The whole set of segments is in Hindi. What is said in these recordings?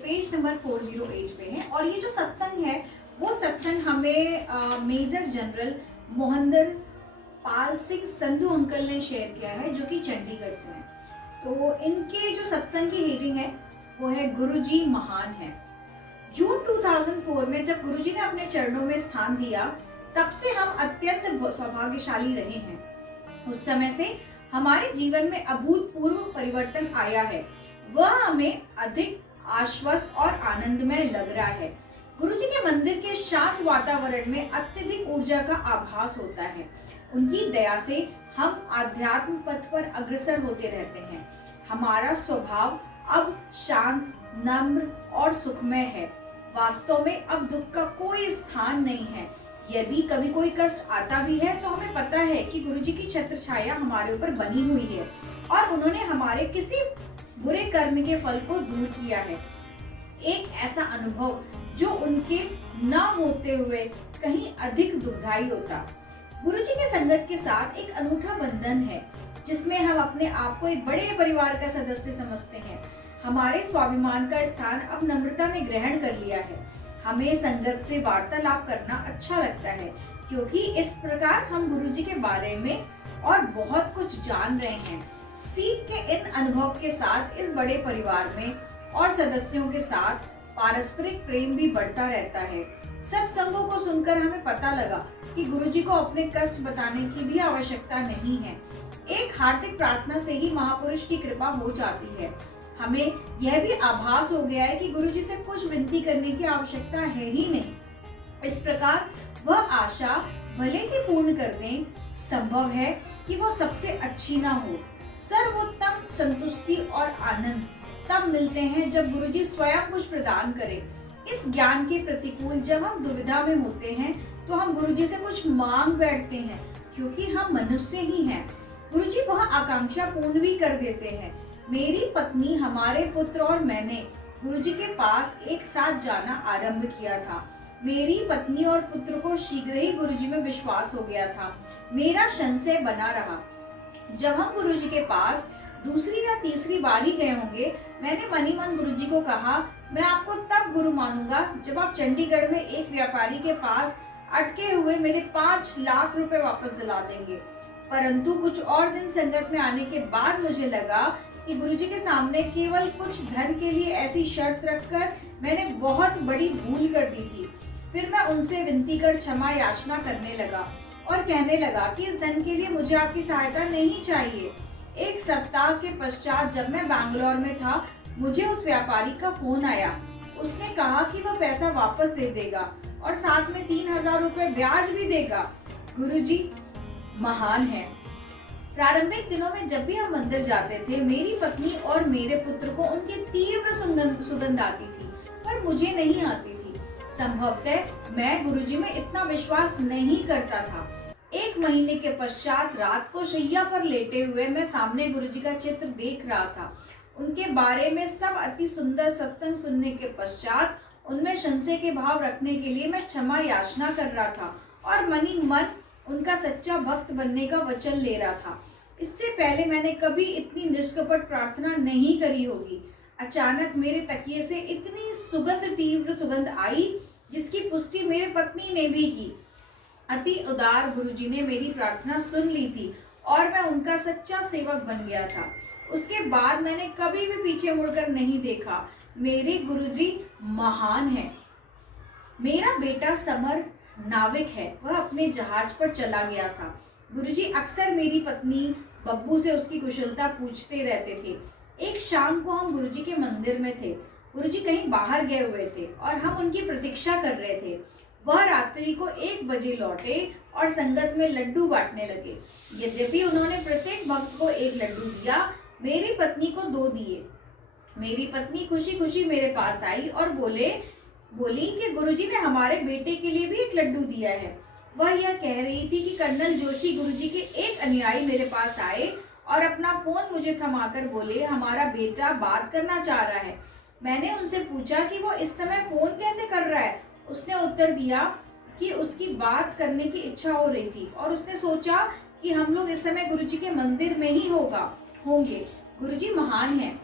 पेज नंबर 408 पे है। और ये जो सत्संग है वो सत्संग हमें major general मोहंदर Pal Singh Sandhu uncle ने शेयर किया है, जो कि चंडीगढ़ से हैं। तो इनके जो सत्संग की हेडिंग है वो है गुरुजी महान है। जून 2004 में जब गुरुजी ने अपने चरणों में स्थान दिया, तब से हम अत्यंत सौभाग्यशाली रहे हैं। उस समय से हमारे जीवन में अभूतपूर्व परिवर्तन आया है। वह हमें अधिक आश्वस्त और आनंदमय लग रहा है। गुरुजी के मंदिर के शांत वातावरण में अत्यधिक ऊर्जा का आभास होता है। उनकी दया से हम आध्यात्म पथ पर अग्रसर होते रहते हैं। हमारा स्वभाव अब शांत, नम्र और सुखमय है। वास्तव में अब दुख का कोई स्थान नहीं है। यदि कभी कोई कष्ट आता भी है तो हमें पता है कि गुरुजी की छत्र छाया हमारे ऊपर बनी हुई है और उन्होंने हमारे किसी बुरे कर्म के फल को दूर किया है। एक ऐसा अनुभव जो उनके न होते हुए कहीं अधिक दुखदायी होता। गुरुजी के संगत के साथ एक अनूठा बंधन है, जिसमें हम अपने आप को एक बड़े परिवार का सदस्य समझते हैं। हमारे स्वाभिमान का स्थान अब नम्रता में ग्रहण कर लिया है। हमें संगत से वार्तालाप करना अच्छा लगता है, क्योंकि इस प्रकार हम गुरुजी के बारे में और बहुत कुछ जान रहे हैं। सीख के इन अनुभव के साथ इस बड़े परिवार में और सदस्यों के साथ पारस्परिक प्रेम भी बढ़ता रहता है। सत्संगों को सुनकर हमें पता लगा कि गुरुजी को अपने कष्ट बताने की भी आवश्यकता नहीं है। एक हार्दिक प्रार्थना से ही महापुरुष की कृपा हो जाती है। हमें यह भी आभास हो गया है कि गुरुजी से कुछ विनती करने की आवश्यकता है ही नहीं। इस प्रकार वह आशा भले ही पूर्ण कर दें, संभव है कि वो सबसे अच्छी ना हो। सर्वोत्तम संतुष्टि और आनंद तब मिलते हैं जब गुरुजी स्वयं कुछ प्रदान करें। इस ज्ञान के प्रतिकूल जब हम दुविधा में होते हैं तो हम गुरुजी से कुछ मांग बैठते हैं, क्योंकि हम मनुष्य ही हैं। गुरुजी वह आकांक्षा पूर्ण भी कर देते हैं। मेरी पत्नी, हमारे पुत्र और मैंने गुरुजी के पास एक साथ जाना आरंभ किया था। मेरी पत्नी और पुत्र को शीघ्र ही गुरुजी में विश्वास हो गया था। मेरा संशय बना रहा। जब हम गुरुजी के पास दूसरी या तीसरी बार ही गए होंगे, मैंने मनी मन गुरुजी को कहा, मैं आपको तब गुरु मानूंगा जब आप चंडीगढ़ में एक व्यापारी के पास अटके हुए मेरे 5 लाख रुपए वापस दिला देंगे। परंतु कुछ और दिन संगत में आने के बाद मुझे लगा कि गुरुजी के सामने केवल कुछ धन के लिए ऐसी शर्त रखकर मैंने बहुत बड़ी भूल कर दी थी। फिर मैं उनसे विनती कर क्षमा याचना करने लगा और कहने लगा कि इस धन के लिए मुझे आपकी सहायता नहीं चाहिए। एक सप्ताह के पश्चात जब मैं बैंगलोर में था, मुझे उस व्यापारी का फोन आया। उसने कहा कि वह पैसा वापस दे देगा और साथ में 3000 रुपए ब्याज भी देगा। गुरुजी महान है। प्रारंभिक दिनों में जब भी हम मंदिर जाते थे, मेरी पत्नी और मेरे पुत्र को उनकी तीव्र सुगंध आती थी, पर मुझे नहीं आती थी। संभवतः मैं गुरुजी में इतना विश्वास नहीं करता था। 1 महीने के पश्चात रात को शैया पर लेटे हुए मैं सामने गुरुजी का चित्र देख रहा था। उनके बारे में सब अति सुंदर सत्संग सुनने के पश्चात उनमें संशय के भाव रखने के लिए मैं क्षमा याचना कर रहा था और मनी मन उनका सच्चा भक्त बनने का वचन ले रहा था। इससे पहले मैंने कभी इतनी निष्कपट प्रार्थना नहीं करी होगी। अचानक मेरे तकिए से इतनी तीव्र सुगंध आई, जिसकी पुष्टि मेरे पत्नी ने भी की। अति उदार गुरुजी ने मेरी प्रार्थना सुन ली थी और मैं उनका सच्चा सेवक बन गया था। उसके बाद मैंने कभी भी पीछे मुड़कर नहीं देखा। मेरे गुरुजी महान हैं। मेरा बेटा समर नाविक है, वह अपने जहाज पर चला गया था। गुरुजी अक्सर मेरी पत्नी बब्बू से उसकी कुशलता पूछते रहते थे। एक शाम को हम गुरुजी के मंदिर में थे। गुरुजी कहीं बाहर गए हुए थे और हम उनकी प्रतीक्षा कर रहे थे। वह रात्रि को 1 बजे लौटे और संगत में लड्डू बांटने लगे। यद्यपि उन्होंने प्रत्येक भक्त को 1 लड्डू दिया, मेरी पत्नी को 2 दिए। मेरी पत्नी खुशी खुशी मेरे पास आई और बोली कि गुरुजी ने हमारे बेटे के लिए भी 1 लड्डू दिया है। वह यह कह रही थी कि कर्नल जोशी गुरुजी के एक अनुयायी मेरे पास आए और अपना फोन मुझे थमाकर बोले, हमारा बेटा बात करना चाह रहा है। मैंने उनसे पूछा कि वो इस समय फोन कैसे कर रहा है। उसने उत्तर दिया कि उसकी बात करने की इच्छा हो रही थी और उसने सोचा कि हम लोग इस समय गुरुजी के मंदिर में ही होंगे। गुरुजी महान हैं।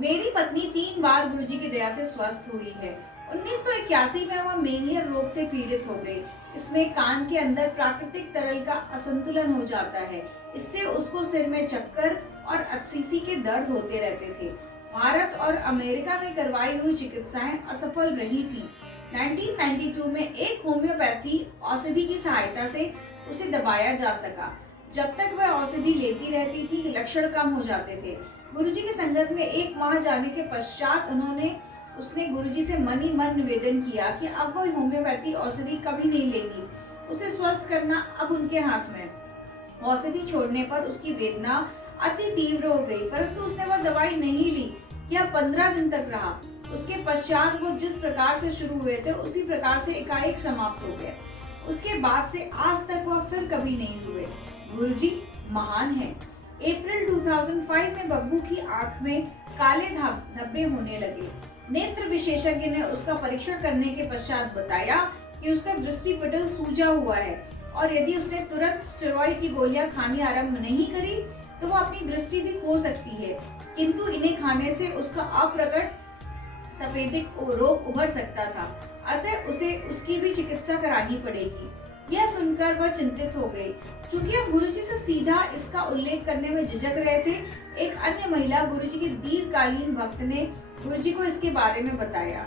मेरी पत्नी 3 बार गुरुजी की दया से स्वस्थ हुई है। 1981 में वह मेनियर रोग से पीड़ित हो गई। इसमें कान के अंदर प्राकृतिक तरल का असंतुलन हो जाता है। इससे उसको सिर में चक्कर और असीसी के दर्द होते रहते थे। भारत और अमेरिका में करवाई हुई चिकित्साएं असफल रही थी। 1992 में एक होम्योपैथी औषधि की सहायता से उसे दबाया जा सका। जब तक वह औषधि लेती रहती थी, लक्षण कम हो जाते थे। गुरुजी की संगत में 1 माह जाने के पश्चात उसने गुरुजी से मन ही मन निवेदन किया कि अब वो होम्योपैथी औषधि कभी नहीं लेगी। उसे स्वस्थ करना अब उनके हाथ में। औषधि छोड़ने पर उसकी वेदना अति तीव्र हो गई, परंतु उसने वह दवाई नहीं ली। यह 15 दिन तक रहा। उसके पश्चात वो जिस प्रकार से शुरू हुए थे उसी प्रकार से एकाएक समाप्त हो गए। उसके बाद से आज तक वह फिर कभी नहीं हुए। गुरुजी महान है। अप्रैल 2005 में बब्बू की आंख में काले धब्बे होने लगे। नेत्र विशेषज्ञ ने उसका परीक्षण करने के पश्चात बताया कि उसका दृष्टिपटल सूजा हुआ है और यदि उसने तुरंत स्टेरॉइड की गोलियां खानी आरंभ नहीं करी तो वो अपनी दृष्टि भी खो सकती है, किंतु इन्हें खाने से उसका अप्रकट तपेदिक रोग उभर सकता था, अतः उसे उसकी भी चिकित्सा करानी पड़ेगी। यह सुनकर वह चिंतित हो गई। चूंकि हम गुरुजी से सीधा इसका उल्लेख करने में झिझक रहे थे, एक अन्य महिला गुरुजी की दीर्घकालीन भक्त ने गुरुजी को इसके बारे में बताया।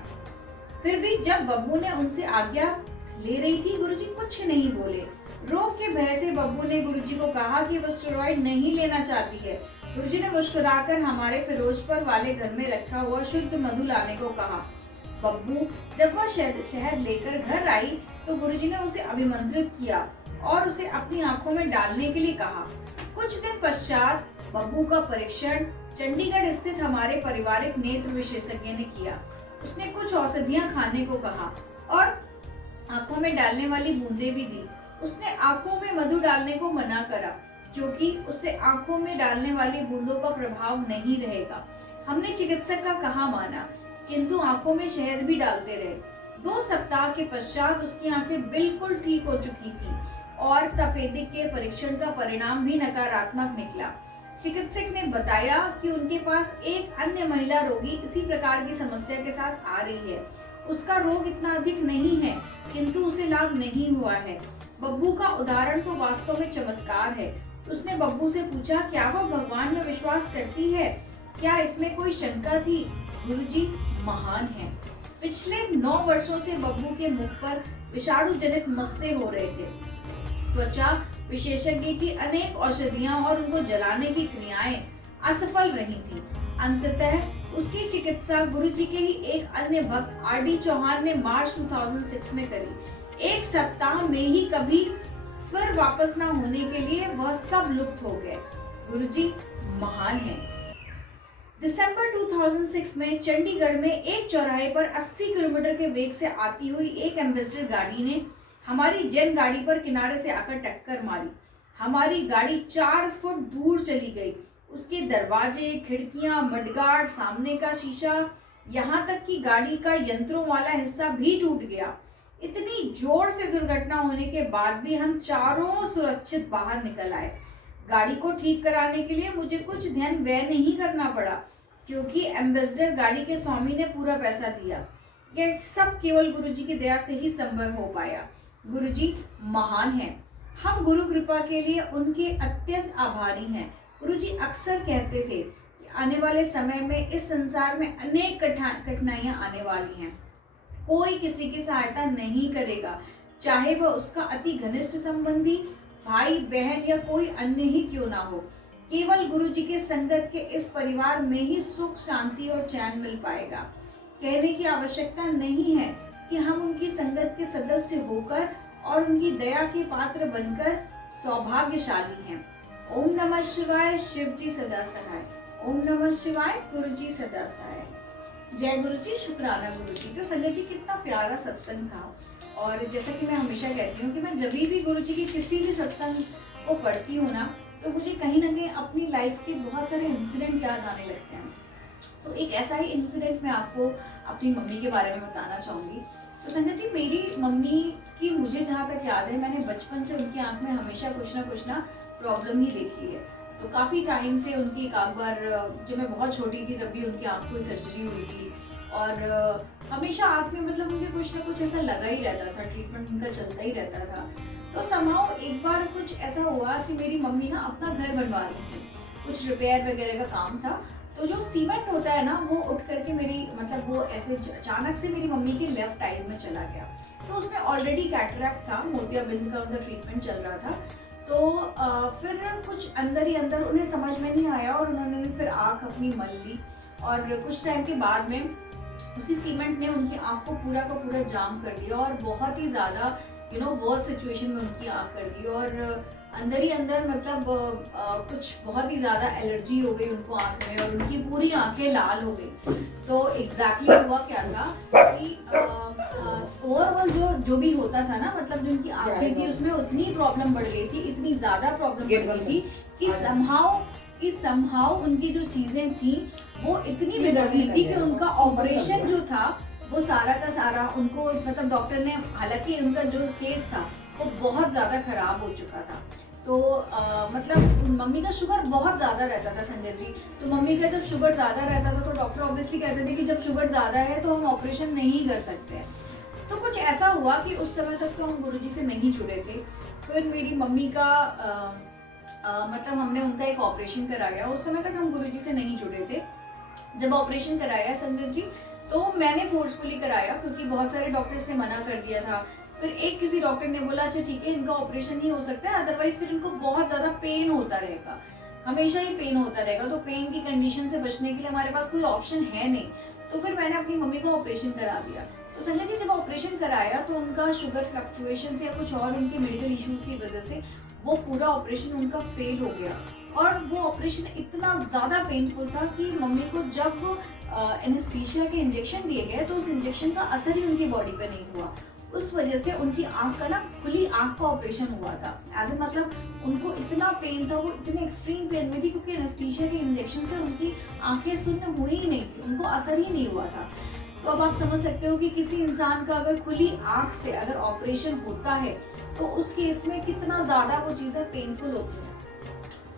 फिर भी जब बब्बू ने उनसे आज्ञा ले रही थी, गुरुजी कुछ नहीं बोले। रोग के भय से बब्बू ने गुरुजी को कहा कि वह स्टेरॉइड नहीं लेना चाहती है। गुरुजी ने मुस्कुराकर हमारे फिरोजपुर वाले घर में रखा हुआ शुद्ध मधु लाने को कहा। बब्बू जब वह शहद लेकर घर आई तो गुरुजी ने उसे अभिमंत्रित किया और उसे अपनी आंखों में डालने के लिए कहा। कुछ दिन पश्चात बब्बू का परीक्षण चंडीगढ़ स्थित हमारे पारिवारिक नेत्र विशेषज्ञ ने किया। उसने कुछ औषधियां खाने को कहा और आंखों में डालने वाली बूंदें भी दी। उसने आंखों में मधु डालने को मना करा क्योंकि उससे आंखों में डालने वाली बूंदों का प्रभाव नहीं रहेगा। हमने चिकित्सक का कहा माना, किंतु आंखों में शहद भी डालते रहे। 2 सप्ताह के पश्चात उसकी आंखें बिल्कुल ठीक हो चुकी थी और तपेदिक के परीक्षण का परिणाम भी नकारात्मक निकला। चिकित्सक ने बताया कि उनके पास एक अन्य महिला रोगी इसी प्रकार की समस्या के साथ आ रही है। उसका रोग इतना अधिक नहीं है, किंतु उसे लाभ नहीं हुआ है। बब्बू का उदाहरण तो वास्तव में चमत्कार है। उसने बब्बू से पूछा, क्या वह भगवान में विश्वास करती है? क्या इसमें कोई शंका थी? गुरुजी महान है। पिछले 9 वर्षों से बब्बू के मुख पर विषाणु जनित मस्से हो रहे थे। त्वचा विशेषज्ञ की अनेक औषधियां और उनको जलाने की क्रियाएं असफल रही थी। अंततः उसकी चिकित्सा गुरुजी के ही एक अन्य भक्त आर.डी. चौहान ने मार्च 2006 में करी। 1 सप्ताह में ही कभी फिर वापस न होने के लिए वह सब लुप्त हो गए। गुरुजी महान है। दिसंबर 2006 में चंडीगढ़ में एक चौराहे पर 80 किलोमीटर के वेग से आती हुई एक एम्बेसडर गाड़ी ने हमारी जेन गाड़ी पर किनारे से आकर टक्कर मारी। हमारी गाड़ी 4 फुट दूर चली गई। उसके दरवाजे, खिड़कियां, मडगार्ड, सामने का शीशा, यहाँ तक कि गाड़ी का यंत्रों वाला हिस्सा भी टूट गया। इतनी जोर से दुर्घटना होने के बाद भी हम चारों सुरक्षित बाहर निकल आए। गाड़ी को ठीक कराने के लिए मुझे कुछ धन व्यय नहीं करना पड़ा क्योंकि एम्बेसडर गाड़ी के स्वामी ने पूरा पैसा दिया। यह सब केवल गुरुजी की दया से ही संभव हो पाया। गुरुजी महान है। हम गुरु कृपा के लिए उनके अत्यंत आभारी हैं। गुरुजी अक्सर कहते थे कि आने वाले समय में इस संसार में अनेक कठिनाइयां आने वाली हैं। कोई किसी की सहायता नहीं करेगा, चाहे वह उसका अति घनिष्ठ संबंधी, भाई बहन या कोई अन्य ही क्यों ना हो। केवल गुरुजी के संगत के इस परिवार में ही सुख, शांति और चैन मिल पाएगा। कहने की आवश्यकता नहीं है कि हम उनकी संगत के सदस्य होकर और उनकी दया के पात्र बनकर सौभाग्यशाली हैं। ओम नमः शिवाय। शिव जी सदा सहाय। ओम नमः शिवाय। गुरु जी सदा सहाय। जय गुरु जी। शुक्राना गुरु जी। तो संगत जी कितना प्यारा सत्संग था। और जैसा कि मैं हमेशा कहती हूँ कि मैं जब भी गुरु जी की किसी भी सत्संग को पढ़ती हूँ ना, तो मुझे कहीं ना कहीं अपनी लाइफ के बहुत सारे इंसिडेंट याद आने लगते हैं। तो एक ऐसा ही इंसिडेंट मैं आपको अपनी मम्मी के बारे में बताना चाहूँगी। तो संगत जी, मेरी मम्मी की मुझे जहाँ तक याद है, मैंने बचपन से उनकी आँख में हमेशा कुछ ना प्रॉब्लम ही देखी है। तो काफ़ी टाइम से उनकी एक आध बार, जब मैं बहुत छोटी थी तब भी उनकी आँख को सर्जरी हुई थी, और हमेशा आँख में मतलब उनके कुछ ना कुछ ऐसा लगा ही रहता था, ट्रीटमेंट उनका चलता ही रहता था। तो समहाउ एक बार कुछ ऐसा हुआ कि मेरी मम्मी ना अपना घर बनवा रही थी, कुछ रिपेयर वगैरह का काम था, तो जो सीमेंट होता है ना वो उठ करके मेरी मतलब वो ऐसे अचानक से मेरी मम्मी की लेफ्ट आइज में चला गया। तो उसमें ऑलरेडी कैटरैक्ट था, मोतियाबिंद का उनका ट्रीटमेंट चल रहा था। तो फिर कुछ अंदर ही अंदर उन्हें समझ में नहीं आया और उन्होंने फिर आँख अपनी मल ली, और कुछ टाइम के बाद में उसी सीमेंट ने उनकी आँख को पूरा का पूरा जाम कर दिया, और बहुत ही ज़्यादा वर्स्ट सिचुएशन में उनकी आँख कर दी, और अंदर ही अंदर मतलब कुछ बहुत ही ज़्यादा एलर्जी हो गई उनको आँख में, और उनकी पूरी आँखें लाल हो गई। तो एग्जैक्टली हुआ क्या था कि ओवरऑल जो भी होता था ना, मतलब जो उनकी आँखें थी उसमें उतनी प्रॉब्लम बढ़ गई थी, इतनी ज़्यादा प्रॉब्लम बढ़ गई थी कि समहाउ उनकी जो चीज़ें थी वो इतनी बिगड़ गई थी कि उनका ऑपरेशन जो था वो सारा का सारा उनको, मतलब डॉक्टर ने, हालांकि उनका जो केस था वो बहुत ज़्यादा खराब हो चुका था। तो मतलब मम्मी का शुगर बहुत ज़्यादा रहता था संजय जी। तो मम्मी का जब शुगर ज़्यादा रहता था तो डॉक्टर ऑब्वियसली कहते थे कि जब शुगर ज़्यादा है तो हम ऑपरेशन नहीं कर सकते। तो कुछ ऐसा हुआ कि उस समय तक तो हम गुरुजी से नहीं जुड़े थे। फिर मेरी मम्मी का मतलब हमने उनका एक ऑपरेशन कराया, उस समय तक हम गुरुजी से नहीं जुड़े थे। जब ऑपरेशन कराया संजय जी तो मैंने फोर्सफुली कराया, क्योंकि बहुत सारे डॉक्टर्स ने मना कर दिया था। फिर एक किसी डॉक्टर ने बोला अच्छा ठीक है, इनका ऑपरेशन ही हो सकता है, अदरवाइज फिर इनको बहुत ज़्यादा पेन होता रहेगा, हमेशा ही पेन होता रहेगा। तो पेन की कंडीशन से बचने के लिए हमारे पास कोई ऑप्शन है नहीं। तो फिर मैंने अपनी मम्मी को ऑपरेशन करा दिया। तो संजय जी जब ऑपरेशन कराया तो उनका शुगर फ्लक्चुएशन या कुछ और उनके मेडिकल इश्यूज की वजह से वो पूरा ऑपरेशन उनका फेल हो गया, और वो ऑपरेशन इतना ज़्यादा पेनफुल था कि मम्मी को जब एनेस्थीसिया के इंजेक्शन दिए गए तो उस इंजेक्शन का असर ही उनकी बॉडी पे नहीं हुआ। उस वजह से उनकी आँख का ना, खुली आँख का ऑपरेशन हुआ था। एज ए मतलब उनको इतना पेन था, वो इतने एक्सट्रीम पेन में थी, क्योंकि एनेस्थीसिया के इंजेक्शन से उनकी आँखें शून्य हुई ही नहीं थी, उनको असर ही नहीं हुआ था। तो अब आप समझ सकते हो कि किसी इंसान का अगर खुली आँख से अगर ऑपरेशन होता है तो उस केस में कितना ज़्यादा वो चीज़ें पेनफुल होती हैं।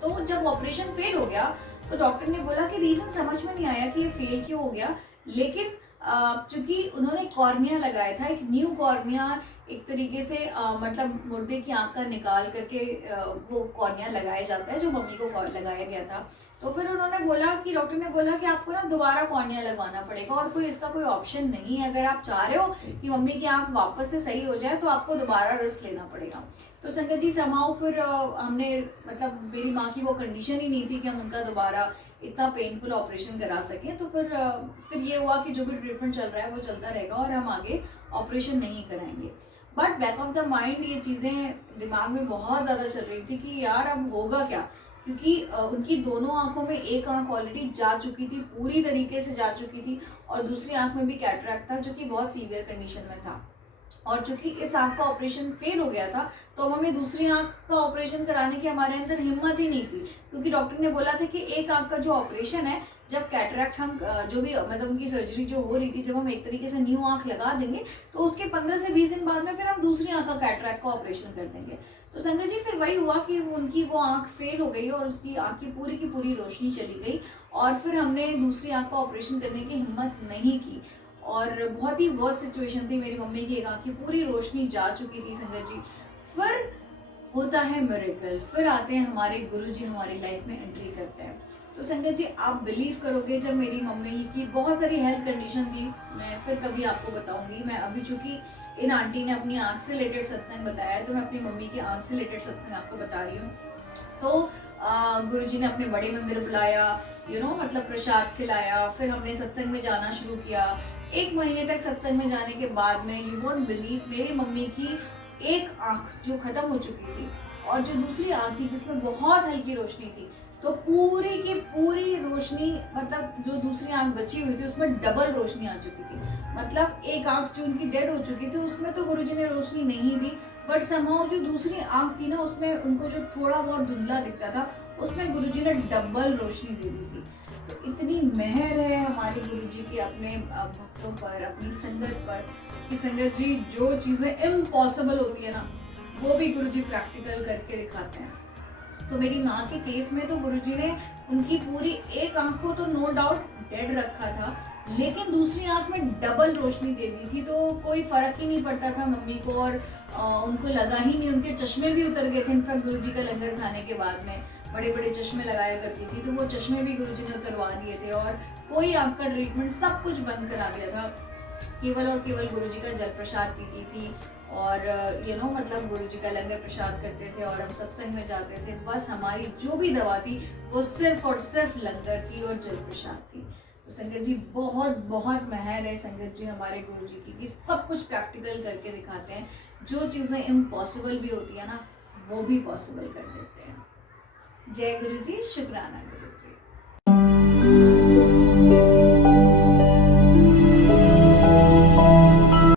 तो जब ऑपरेशन फेल हो गया तो डॉक्टर ने बोला कि रीज़न समझ में नहीं आया कि ये फेल क्यों हो गया, लेकिन चूंकि उन्होंने कॉर्निया लगाया था, एक न्यू कॉर्निया, एक तरीके से मतलब मुर्दे की आंख का निकाल करके वो कॉर्निया लगाया जाता है, जो मम्मी को लगाया गया था। तो फिर उन्होंने बोला कि डॉक्टर ने बोला कि आपको ना दोबारा कॉर्निया लगवाना पड़ेगा, और कोई इसका कोई ऑप्शन नहीं है। अगर आप चाह रहे हो कि मम्मी की आंख वापस से सही हो जाए तो आपको दोबारा रिस्क लेना पड़ेगा। तो संगत जी समाओ फिर हमने, मतलब मेरी माँ की वो कंडीशन ही नहीं थी कि हम उनका दोबारा इतना पेनफुल ऑपरेशन करा सकें। तो फिर ये हुआ कि जो भी ट्रीटमेंट चल रहा है वो चलता रहेगा और हम आगे ऑपरेशन नहीं कराएंगे। But back of the mind ये चीज़ें दिमाग में बहुत ज़्यादा चल रही थी कि यार अब होगा क्या, क्योंकि उनकी दोनों आंखों में एक आंख ऑलरेडी जा चुकी थी, पूरी तरीके से जा चुकी थी, और दूसरी आंख में भी कैटरैक्ट था जो कि बहुत सीवियर कंडीशन में था। और चूंकि इस आंख का ऑपरेशन फेल हो गया था तो हमें दूसरी आंख का ऑपरेशन कराने की हमारे अंदर हिम्मत ही नहीं थी, क्योंकि डॉक्टर ने बोला था कि एक आंख का जो ऑपरेशन है, जब कैटरैक्ट हम जो भी मतलब उनकी सर्जरी जो हो रही थी, जब हम एक तरीके से न्यू आंख लगा देंगे तो उसके 15 से 20 दिन बाद में फिर हम दूसरी आंख का कैटरैक्ट का ऑपरेशन कर देंगे। तो संगत जी फिर वही हुआ कि उनकी वो आंख फेल हो गई और उसकी आंख की पूरी रोशनी चली गई, और फिर हमने दूसरी आंख का ऑपरेशन करने की हिम्मत नहीं की, और बहुत ही वर्स्ट सिचुएशन थी। मेरी मम्मी की एक आंख की पूरी रोशनी जा चुकी थी संगत जी। फिर होता है मिरेकल, फिर आते हैं हमारे गुरुजी, हमारी लाइफ में एंट्री करते हैं। तो संगत जी आप बिलीव करोगे, जब मेरी मम्मी की बहुत सारी हेल्थ कंडीशन थी, मैं फिर कभी आपको बताऊंगी। मैं अभी चूंकि इन आंटी ने अपनी आंख से रिलेटेड सत्संग बताया है तो मैं अपनी मम्मी की आंख से रिलेटेड सत्संग आपको बता रही हूँ। तो गुरुजी ने अपने बड़े मंदिर बुलाया, मतलब प्रसाद खिलाया, फिर हमने सत्संग में जाना शुरू किया। 1 महीने तक सत्संग में जाने के बाद में यू वोंट बिलीव, मेरी मम्मी की एक आंख जो खत्म हो चुकी थी और जो दूसरी आंख थी जिसमें बहुत हल्की रोशनी थी, तो पूरी की पूरी रोशनी, मतलब जो दूसरी आंख बची हुई थी उसमें डबल रोशनी आ चुकी थी। मतलब एक आंख जो उनकी डेड हो चुकी थी उसमें तो गुरुजी ने रोशनी नहीं दी, बट समहाउ जो दूसरी आंख थी ना उसमें उनको जो थोड़ा बहुत धुंधला दिखता था उसमें गुरुजी ने डबल रोशनी दे दी थी। तो इतनी मेहर है हमारे गुरुजी की अपने भक्तों पर, अपनी संगत पर, कि संगत जी जो चीज़ें इम्पॉसिबल होती है ना वो भी गुरुजी प्रैक्टिकल करके दिखाते हैं। तो मेरी माँ के केस में तो गुरुजी ने उनकी पूरी एक आंख को तो नो डाउट डेड रखा था, लेकिन दूसरी आंख में डबल रोशनी दे दी थी, तो कोई फर्क ही नहीं पड़ता था मम्मी को, और उनको लगा ही नहीं, उनके चश्मे भी उतर गए थे। इनफैक्ट गुरुजी का लंगर खाने के बाद में बड़े बड़े चश्मे लगाया करती थी, तो वो चश्मे भी गुरुजी ने उतरवा दिए थे, और कोई आपका ट्रीटमेंट सब कुछ बंद करा दिया था। केवल और केवल गुरुजी का जल प्रसाद पीती थी, और मतलब गुरुजी का लंगर प्रसाद करते थे, और हम सत्संग में जाते थे। बस हमारी जो भी दवा थी वो सिर्फ और सिर्फ लंगर थी और जल प्रसाद थी। तो संगत जी बहुत बहुत मेहर है संगत जी हमारे गुरुजी की, कि सब कुछ प्रैक्टिकल करके दिखाते हैं। जो चीज़ें इम्पॉसिबल भी होती है ना, वो भी पॉसिबल कर देते हैं। जय गुरुजी, शुक्राना गुरुजी।